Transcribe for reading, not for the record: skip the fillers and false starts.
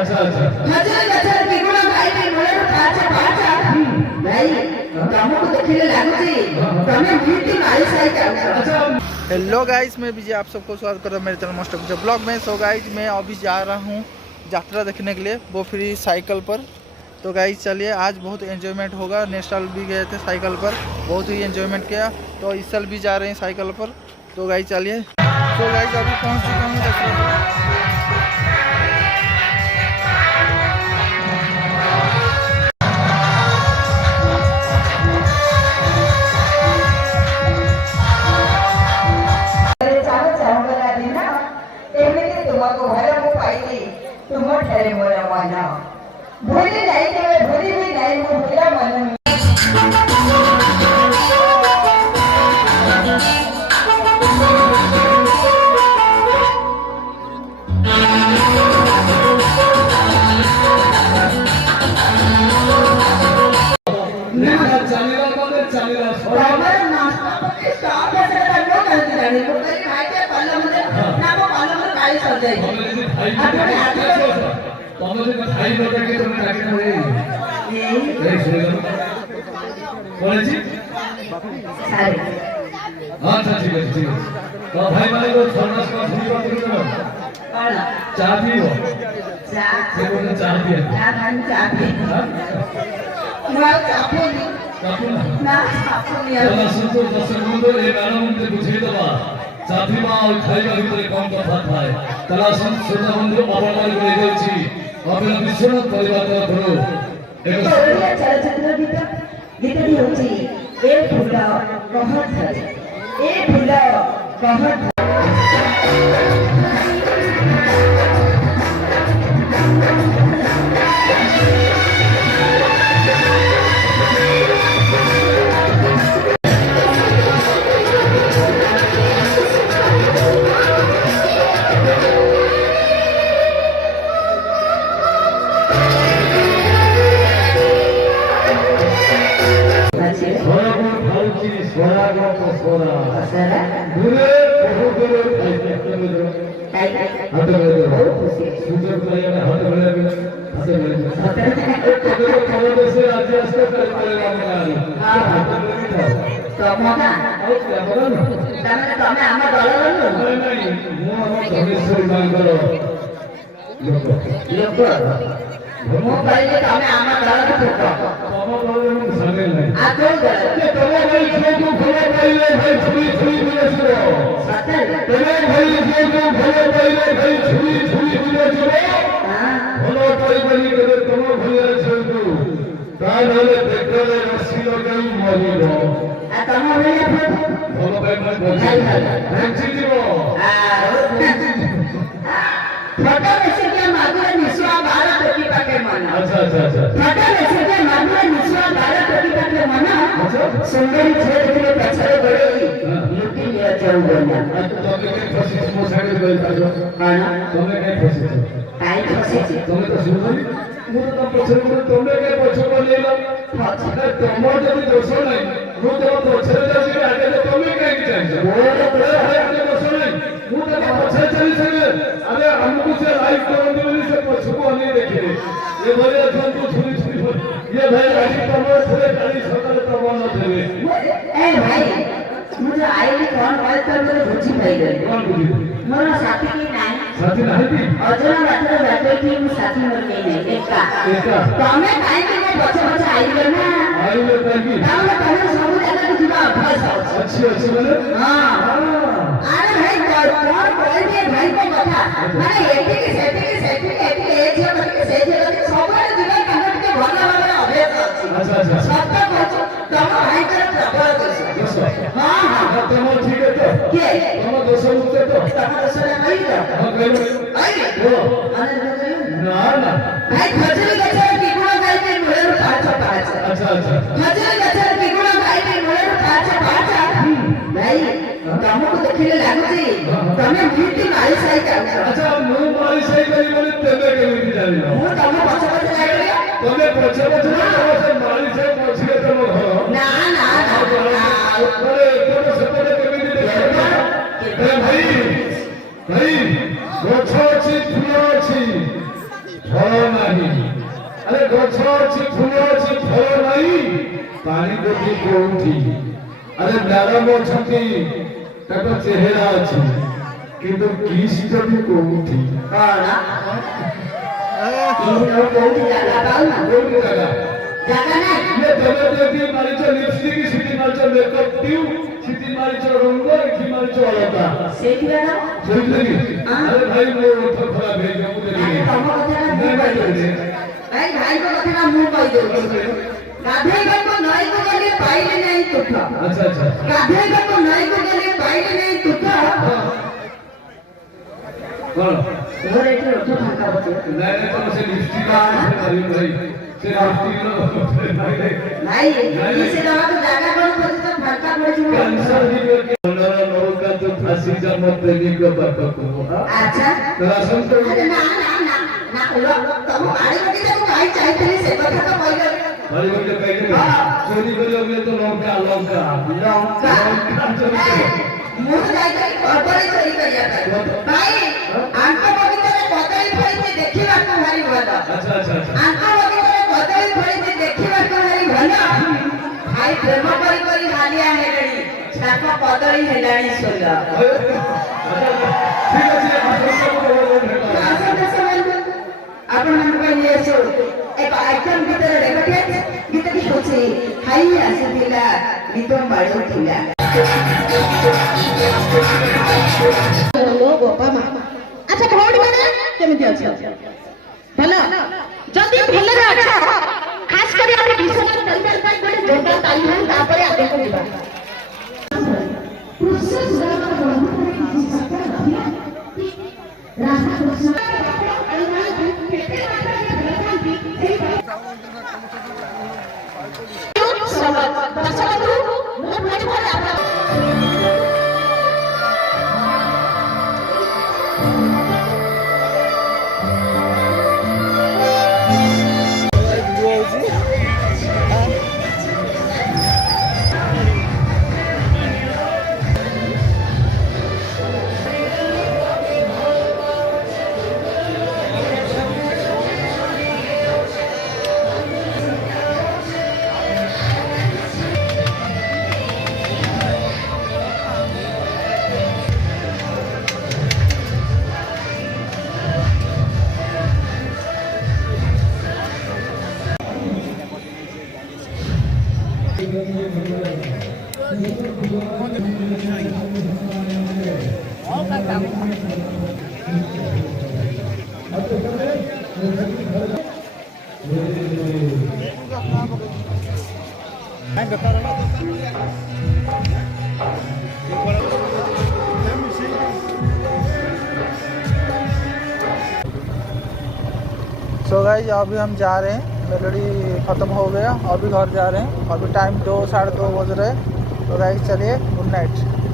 अच्छा अच्छा खजूर गछर पिगुण खाइबे मूलर पाछ पाछ भाई तमको देखिले लागुची तमे भीति मारी साई का। अच्छा हेलो गाइस, मैं विजय आप सबको स्वागत कर रहा हूँ मेरे चैनल मोस्ट ऑफ ब्लॉग में। सो गाइस मैं अभी जा रहा हूँ यात्रा देखने के लिए, वो फ्री साइकिल पर। तो गाइस चलिए, आज बहुत एंजॉयमेंट होगा। नेक्स्ट साल भी गए थे साइकिल पर, बहुत ही एंजॉयमेंट किया, तो इस साल भी जा रहे हैं साइकिल पर। तो गाइस चलिए। तो गाइस अभी पहुँच चुका हूँ यात्रा पर। भूली नहीं केवे भूली भी नहीं मो भूला मन चालीला हमारा नाश्ता के स्टॉप ऐसे करनो करते जाने को करी खाई के कॉलम में ना वो कॉलम में काई सर जाएगी अपने हाथ तमो जे खाई बता के तुम ताके रे ए सुनो बोले जी सारे अच्छा ठीक है ठीक है। तो भाई माने को छोड़ना को सुनी बात करो कौन चाय पियो चाय से बोले चाय पियो ना खान चाय पी ना चापूनी ना चापूनी चला सुनो दस मुंडो ए गाना मुंडे बुझे दबा चापी मा और खाई ভিতরে কম কথা থাকে তারা সুন্দর বন্ধু অবলম্বন করে গেছি আপনারা বিশ্বনাথ পরিবার তরফରୁ एक चलचित्र गीतটি হচ্ছে ए फूल कहत धरे ए फूल कहत सुंदरी छेद के पछड़े बड़े लुटी लिया चौगना તમે કે ફસી મો સાઈડ ગઈ પાજો हां તમે કે ફસી काई फसे छी તમે તો સુની હું તો પછરે હું તમે કે પછો લેલા પછરે તમો যদি દોષ নাই હું તો પછરે যাচ্ছি আগে তো তুমি কাই কি চাইছো ওরে বড় হয় আগে দোষ নাই હું તો પછરે চলি সকে আরে हमको से लाइव करने वाली से पछो को नहीं देखे ये भले अथन को छुरी छुरी ये भाई गाड़ी तमो थोड़े गाड़ी सकाल तमो न देवे ए भाई मुझे आई ने कौन कॉल कर मुझे बुझी पाई गई कौन बुझी मोर साथी की नहीं साथी नहीं थी अजना बातरे बैठे थी मु साथी मोर के नहीं एका तमे काई के मैं बच्चे बच्चे आई गए ना आई ले ताकि ताऊ तमे सब जगह की जीवा अभ्यास हो अच्छी अच्छी बोले हां अरे भाई कौन बोल के भाई को कथा माने एटी के सेटी ए जे के से जे सब जीवा काहे के भला भला अभ्यास अछि अच्छा सब तो तम भाई कर प्रबल कर हां हां तमो ठीक है तो के तमो दोष मुक्त तो तम दोसरा नहीं तो हां कहलो आई हो अरे ना ना भाई खजूर गछर पिगुण खाइबे मूलर पाछ पाछ अच्छा खजूर गछर पिगुण खाइबे मूलर पाछ पाछ भाई तमको देखिले लागुची तमे भीति मारी साई का। अच्छा मु मारी सही करी बोले तेबे केमिति जानि मु तम पछ पछ लागले तमे पछे पछे तमे से मारी सही पछे तम घर ना ना अरे तो सेपटे केमिति देखो ए भाई गछ अछि फूल अछि ଫଳ ନାହିଁ ଆରେ ଗଛ ଅଛି ଫୁଲ ଅଛି ଫଳ ନାହିଁ ପାଣି ଦେବି କୋଉଠି ଆରେ ମ୍ୟାଡାମ ଅଛନ୍ତି ତାଙ୍କ ଚେହେରା ଅଛି କିନ୍ତୁ କିସ୍ ଦେବି କୋଉଠି କଣ କୋଉଠି ଜାଗା ପାଉନା କୋଉଠି ଜାଗା ଜାଗା ନାହିଁ ये तमे देखी Maareech lipstick city Maareech makeup tube city Maareech रंग एठी मारिच अलता ସେଇଠି ମ୍ୟାଡାମ बुझली अरे भाई मोर ओठ खराब है जो मुझे ଆରେ ତମ କଥାଟା ମୁଁ କହିଦଉଛି ଭାଇ ଭାଇଙ୍କ କଥାଟା ମୁଁ କହିଦଉଛି ଗାଧେଇବାକୁ ନଈକୁ ଗଲେ ପାଇଲେ ନାହିଁ ତୁଠ अच्छा अच्छा ଗାଧେଇବାକୁ ନଈକୁ ଗଲେ ପାଇଲେ ନାହିଁ ତୁଠ कौन ମୋର ଏଠି ଓଠ ଫାଙ୍କା ବସିବ नहीं तो से लिपस्टिक मारी भाई से लिपस्टिक नहीं ଭାଇ ସେ ଦବାକୁ ଜାଗା କଣ ପଡିଛି ତ ଫାଙ୍କା ପଡିଛି कैंसर की करके मनोर नौका तो फांसी जा मत देने को बात को ଆଚ୍ଛା राशन तो ଆରେ ନା ନା ନା ନା ତମ ବାଡ଼ି ବଗି ତାକୁ କାହିଁ ଚାହିଁଥିଲି ସେ କଥା ତ କହିଲ हमारी को कहीं चोरी कर लोगे तो लौका लौका ଲଙ୍କା ମୁଁ ଯାଇଥିଲି କଦଳୀ ଚୋରି କରିବା ପାଇଁ ଭାଇ ଆଙ୍କ ବଗିଚାରେ କଦଳୀ ଫଳିଛି ଦେଖିବାକୁ ଭାରି ଭଲ अच्छा अच्छा अच्छा ଆଙ୍କ ବଗିଚାରେ କଦଳୀ ଫଳିଛି ଦେଖିବାକୁ ଭାରି ଭଲ ଭାଇ ପ୍ରେମ କରି କରି ହାଲିଆ ହେଲେଣି ତାଙ୍କ କଦଳୀ ହେଲାଣି ସୋଲ ठीक আছে ଆପଣମାନଙ୍କ ପାଇଁ ନେଇ ଆସୁ ଏକ ଆଇଟମ୍ ଗୀତର ରେକର୍ଡିଂ ଗୀତଟି ହେଉଛି ଖାଇ ଆସିଥିଲା ଗୀତ ବାଡ଼ଉଥିଲା ବୋପା ମା ଆଚ୍ଛା ଭଉଣୀ ମାନେ କେମିତି ଅଛ ଭଲ ଯଦି ଭଲରେ ଅଛ ଖାସ କରି ଆମେ ବିଶ୍ୱର ପରିବାର ପାଇଁ ଗୋଟେ ଯୋଗା ତାଲି ହଉ ତାପରେ ଆଗକୁ ଯିବା सो गाइस अभी हम जा रहे हैं मेलोडी ख़त्म हो गया अभी घर जा रहे हैं अभी टाइम 2 साढ़े 2 बज रहे हैं तो गाइस चलिए गुड नाइट।